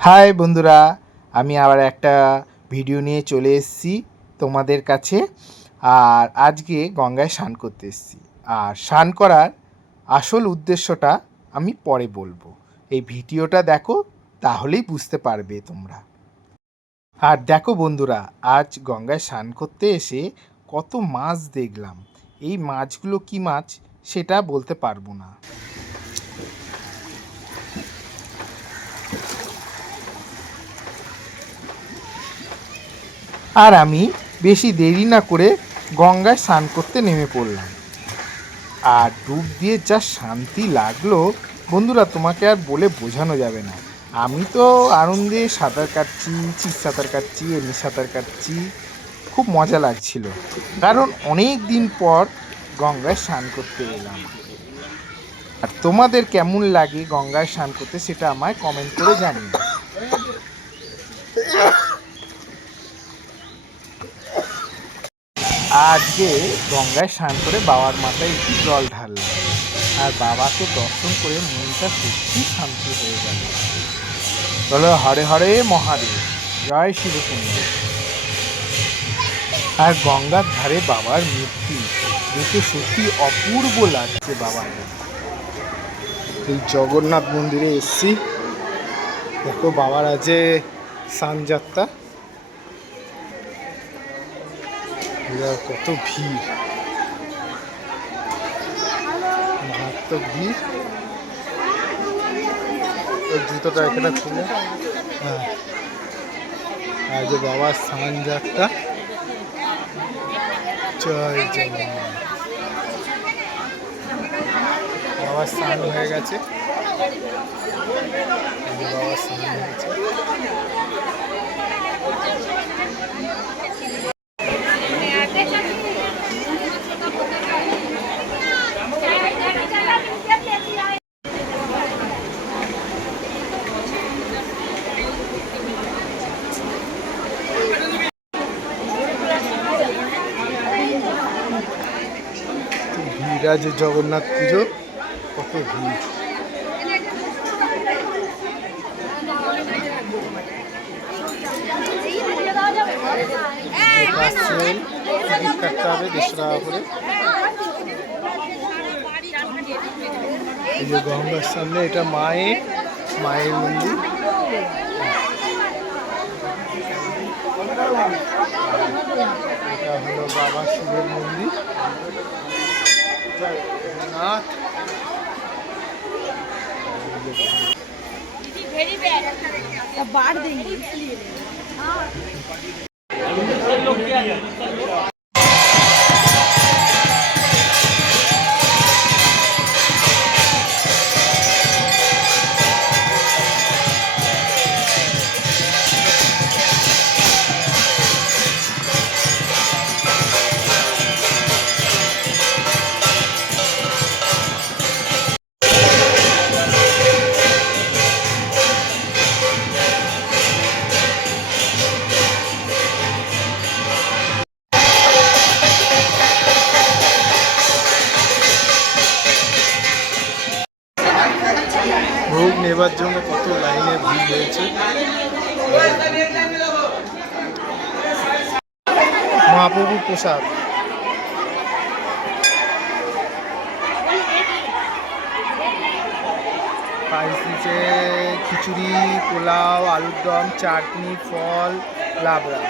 High বন্ধুরা, আমি আবার একটা ভিডিও নিয়ে চলে এসেছি তোমাদের কাছে। আর আজকে গঙ্গায় স্নান করতে এসেছি। আর স্নান করার আসল উদ্দেশ্যটা আমি পরে বলবো। এই ভিডিওটা দেখো, তাহলেই বুঝতে পারবে তোমরা। আর দেখো বন্ধুরা, আজ গঙ্গায় স্নান করতে এসে কত মাছ দেখলাম। এই মাছগুলো কি মাছ সেটা বলতে পারবো না। আর আমি বেশি দেরি না করে গঙ্গায় স্নান করতে নেমে পড়লাম। আর ডুব দিয়ে যা শান্তি লাগলো বন্ধুরা, তোমাকে আর বলে বোঝানো যাবে না। আমি তো আনন্দে সাঁতার কাটছি, সাঁতার কাটছি, এমনি সাঁতার কাটছি। খুব মজা লাগছিল, কারণ অনেক দিন পর গঙ্গায় স্নান করতে এলাম। আর তোমাদের কেমন লাগে গঙ্গায় স্নান করতে সেটা আমায় কমেন্ট করে জানিও। আজকে গঙ্গায় স্নান করে বাবার মাথায় একটু জল ঢাললাম। আর বাবাকে দর্শন করে মনটা সত্যি শান্তি হয়ে গেল। বলো হরে হরে মহাদেব, জয় শিবকুমার। আর গঙ্গার ধারে বাবার মূর্তি দেখে সত্যি অপূর্ব লাগছে বাবাকে। এই জগন্নাথ মন্দিরে এসছি, দেখো বাবার আছে স্নানযাত্রা। কত ভিড়, মারাত্মক ভিড়। ওই জুতোটা এখানে খুলে, হ্যাঁ, আর যে বাবার স্নান যাত্রা। জয় জগন্নাথ। বাবার স্নান হয়ে গেছে, বাবার স্নান হয়েছে। ভিড় আছে, জগন্নাথ পুজো, কত ভিড়। টিকিট কাটতে হবে 150 টাকা করে। এই যে গঙ্গার সামনে, এটা মায়ের মন্দির। এটা হলো বাবা শিবের মন্দির। জগন্নাথ। बाढ़ देंगे इसलिए। ভোগ নেবার জন্য কত লাইনে ভিড় হয়েছে। মহাপ্রভুর প্রসাদ, পায়েস দিচ্ছে, খিচুড়ি, পোলাও, আলুর দম, চাটনি, ফল, লাবড়া।